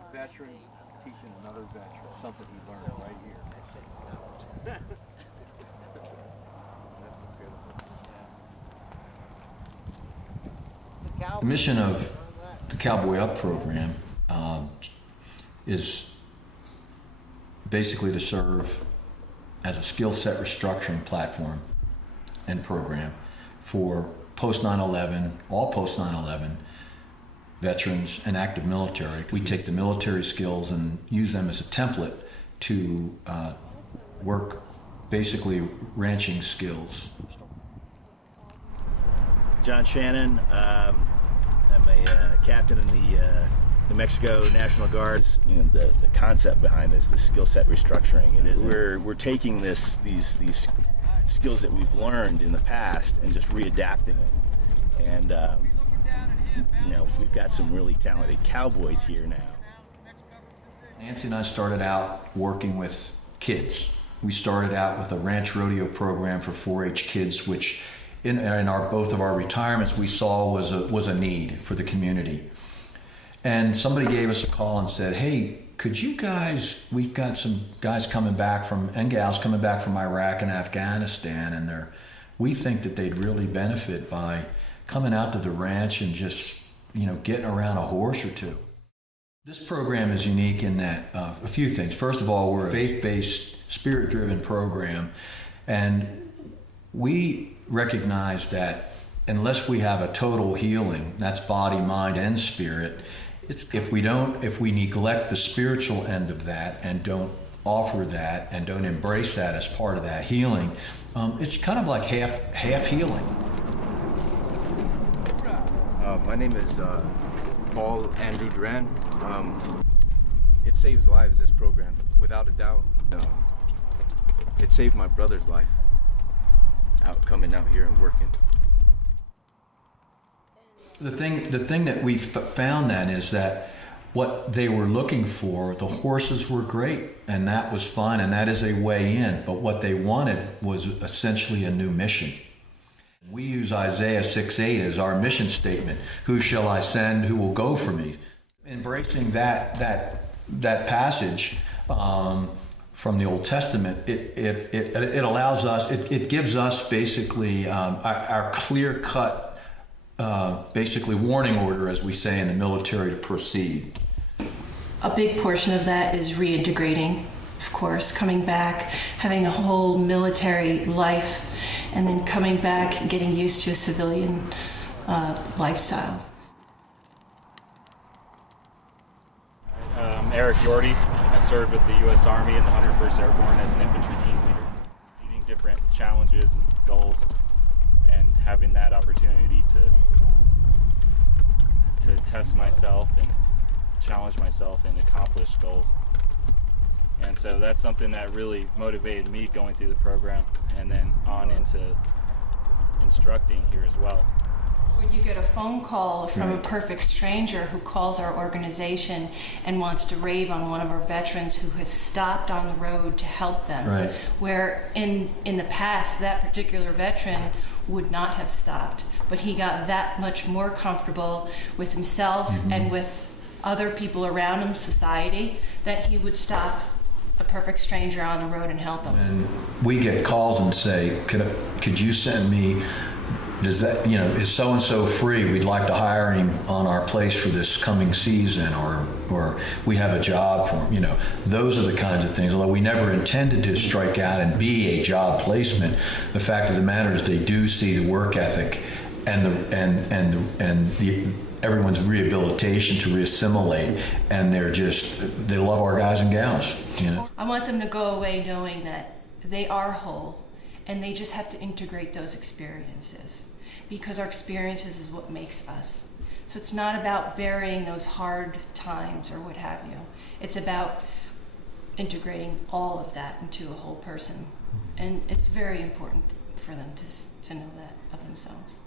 a veteran teaching another veteran something he learned right here. The mission of the Cowboy Up program is basically to serve as a skill set restructuring platform and program for post 9/11, all post 9/11 veterans and active military. We take the military skills and use them as a template to work basically ranching skills. John Shannon, I'm a captain in the New Mexico National Guard. And the concept behind this, the skill set restructuring, it is we're taking these skills that we've learned in the past and just readapting them. And you know, we've got some really talented cowboys here now. Nancy and I started out working with kids. We started out with a ranch rodeo program for 4-H kids, which in both of our retirements we saw was a need for the community. And somebody gave us a call and said, hey, could you guys, we've got some guys coming back from, and gals coming back from Iraq and Afghanistan, and we think that they'd really benefit by coming out to the ranch and just, you know, getting around a horse or two. This program is unique in that a few things. First of all, we're a faith-based, spirit-driven program, and we recognize that unless we have a total healing, that's body, mind, and spirit, if we neglect the spiritual end of that and don't offer that and don't embrace that as part of that healing, it's kind of like half healing. My name is Paul Andrew DURAN. It saves lives, this program, without a doubt. It saved my brother's life, coming out here and working. The thing that we found then is that what they were looking for, the horses were great, and that was fine, and that is a way in, but what they wanted was essentially a new mission. We use Isaiah 6:8 as our mission statement. Who shall I send? Who will go for me? Embracing that passage from the Old Testament, it allows us, it gives us basically our clear-cut basically warning order, as we say in the military, to proceed. A big portion of that is reintegrating, of course, coming back, having a whole military life, and then coming back and getting used to a civilian lifestyle. I'm Eric YORTY. I served with the U.S. Army in the 101st Airborne as an infantry team leader, leading different challenges and goals, and having that opportunity to test myself and challenge myself and accomplish goals. And so that's something that really motivated me going through the program and then on into instructing here as well. When you get a phone call from a perfect stranger who calls our organization and wants to rave on one of our veterans who has stopped on the road to help them, Right. where in the past that particular veteran would not have stopped, but he got that much more comfortable with himself and with other people around him, society, that he would stop a perfect stranger on the road and help him. And we get calls and say, could you send me, does that, you know, is so-and-so free? We'd like to hire him on our place for this coming season, or we have a job for him. You know, those are the kinds of things. Although we never intended to strike out and be a job placement, the fact of the matter is they do see the work ethic and the everyone's rehabilitation to reassimilate, and they love our guys and gals. You know, I want them to go away knowing that they are whole, and they just have to integrate those experiences, because our experiences is what makes us. So it's not about burying those hard times or what have you. It's about integrating all of that into a whole person, and it's very important for them to know that of themselves.